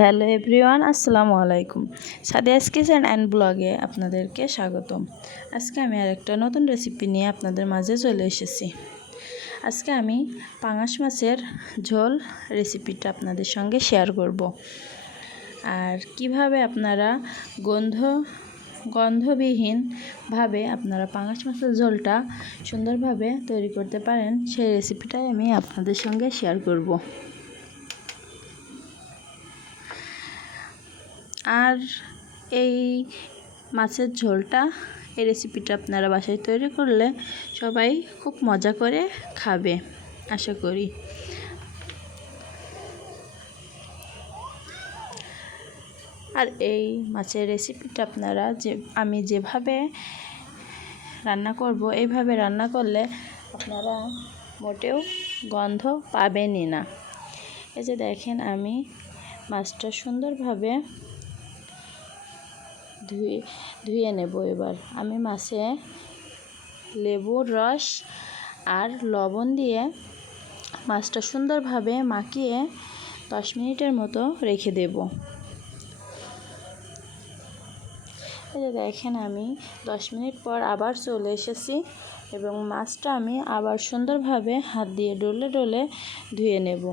Hello everyone, আসসালামু আলাইকুম। Sadia's kitchen and ব্লগে আপনাদেরকে স্বাগতম। আজকে আমি আর একটা নতুন রেসিপি নিয়ে আপনাদের মাঝে চলে এসেছি। আজকে আমি পাঙাশ মাছের ঝোল রেসিপিটা আপনাদের সঙ্গে শেয়ার করব। আর কীভাবে আপনারা গন্ধ গন্ধবিহীনভাবে আপনারা পাঙাশ মাছের ঝোলটা সুন্দরভাবে তৈরি করতে পারেন, সেই রেসিপিটাই আমি আপনাদের সঙ্গে শেয়ার করব। আর এই মাছের ঝোলটা, এই রেসিপিটা আপনারা বাসায় তৈরি করলে সবাই খুব মজা করে খাবে, আশা করি। আর এই মাছের রেসিপিটা আপনারা যে, আমি যেভাবে রান্না করব, এইভাবে রান্না করলে আপনারা মোটেও গন্ধ পাবেনই না। এই যে দেখেন আমি মাছটা সুন্দরভাবে ধুয়ে ধুয়ে নেব এবার। আমি মাছে লেবুর রস আর লবণ দিয়ে মাছটা সুন্দরভাবে মাখিয়ে দশ মিনিটের মতো রেখে দেব। এই দেখেন আমি দশ মিনিট পর আবার চলে এসেছি এবং মাছটা আমি আবার সুন্দরভাবে হাত দিয়ে ডলে ডলে ধুয়ে নেব।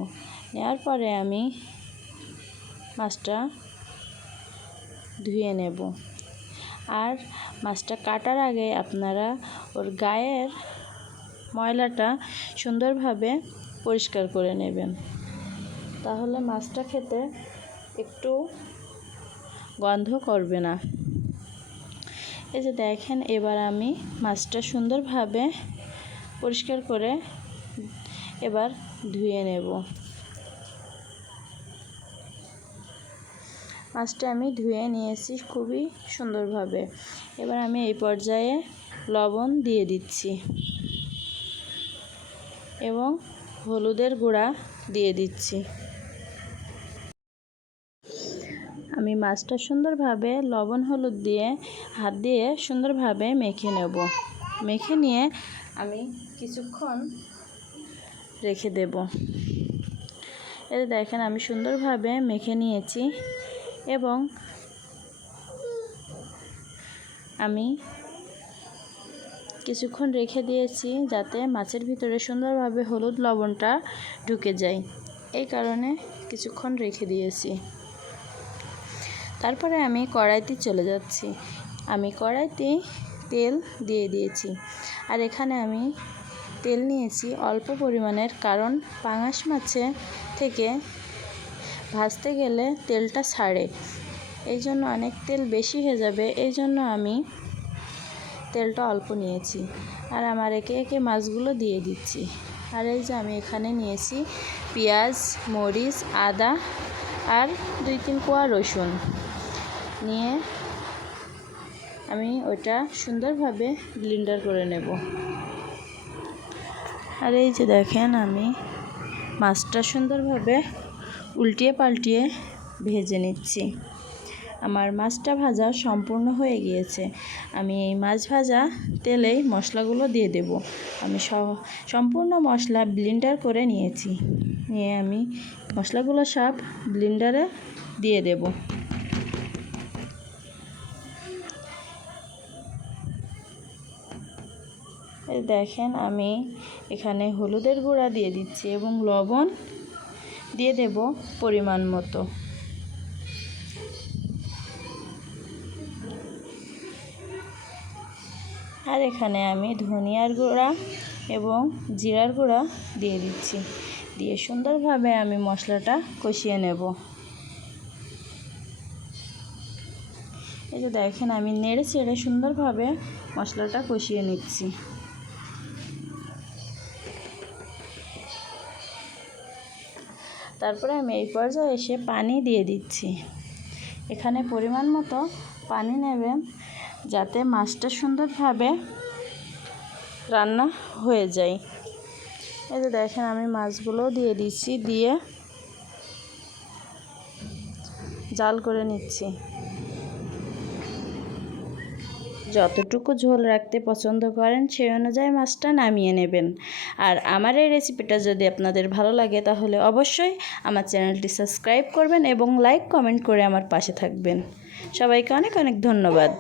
নেওয়ার পরে আমি মাছটা ধুয়ে নেব। আর মাছটা কাটার আগে আপনারা ওর গায়ের ময়লাটা সুন্দরভাবে পরিষ্কার করে নেবেন। তাহলে মাছটা খেতে একটু গন্ধ করবে না। এই যে দেখেন, এবার আমি মাছটা সুন্দরভাবে পরিষ্কার করে এবার ধুয়ে নেব। মাছটা আমি ধুয়ে নিয়েছি খুবই সুন্দরভাবে। এবার আমি এই পর্যায়ে লবণ দিয়ে দিচ্ছি। এবং হলুদের গুঁড়া দিয়ে দিচ্ছি। আমি মাছটা সুন্দরভাবে লবণ হলুদ দিয়ে, হাত দিয়ে সুন্দরভাবে মেখে নেব। মেখে নিয়ে আমি কিছুক্ষণ রেখে দেব। এই দেখেন আমি সুন্দরভাবে মেখে নিয়েছি। এবং আমি কিছুক্ষণ রেখে দিয়েছি যাতে মাছের ভিতরে সুন্দরভাবে হলুদ লবণটা ঢুকে যায়। এই কারণে কিছুক্ষণ রেখে দিয়েছি। তারপরে আমি কড়াইতে চলে যাচ্ছি। আমি কড়াইতে তেল দিয়ে দিয়েছি। আর এখানে আমি তেল নিয়েছি অল্প পরিমাণের কারণ পাঙাশ মাছে থেকে ভাজতে গেলে তেলটা ছাড়ে। এই জন্য অনেক তেল বেশি হয়ে যাবে। এই জন্য আমি তেলটা অল্প নিয়েছি। আর আমার একে একে মাছগুলো দিয়ে দিচ্ছি। আর এই যে আমি এখানে নিয়েছি পেঁয়াজ, মরিচ, আদা আর দুই তিন কোয়া রসুন। নিয়ে আমি ওটা সুন্দরভাবে ব্লিন্ডার করে নেব। আর এই যে দেখেন আমি মাছটা সুন্দরভাবে উল্টিয়ে পাল্টিয়ে ভেজে নিচ্ছি। আমার মাছটা ভাজা সম্পূর্ণ হয়ে গিয়েছে। আমি এই মাছ ভাজা তেলেই মশলাগুলো দিয়ে দেব। আমি সম্পূর্ণ মশলা ব্লিন্ডার করে নিয়েছি। নিয়ে আমি মশলাগুলো সব ব্লিন্ডারে দিয়ে দেব। দেখেন আমি এখানে হলুদের গুঁড়া দিয়ে দিচ্ছি এবং লবণ দিয়ে দেব পরিমাণ মতো। আর এখানে আমি ধনিয়ার গুঁড়া এবং জিরার গুঁড়া দিয়ে দিচ্ছি। দিয়ে সুন্দরভাবে আমি মশলাটা কষিয়ে নেব। এই যে দেখেন, আমি নেড়ে চেড়ে সুন্দরভাবে মশলাটা কষিয়ে নিচ্ছি। তারপরে আমি এই পর্যায়ে এসে পানি দিয়ে দিচ্ছি। এখানে পরিমাণ মতো পানি নেবেন যাতে মাছটা সুন্দরভাবে রান্না হয়ে যায়। এই যে দেখেন আমি মাছগুলো দিয়ে দিচ্ছি, দিয়ে জাল করে নিচ্ছি। যতটুকু ঝোল রাখতে পছন্দ করেন সেই অনুযায়ী মাছটা নামিয়ে নেবেন। আর আমার এই রেসিপিটা যদি আপনাদের ভালো লাগে তাহলে অবশ্যই আমার চ্যানেলটি সাবস্ক্রাইব করবেন এবং লাইক, কমেন্ট করে আমার পাশে থাকবেন। সবাইকে অনেক অনেক ধন্যবাদ।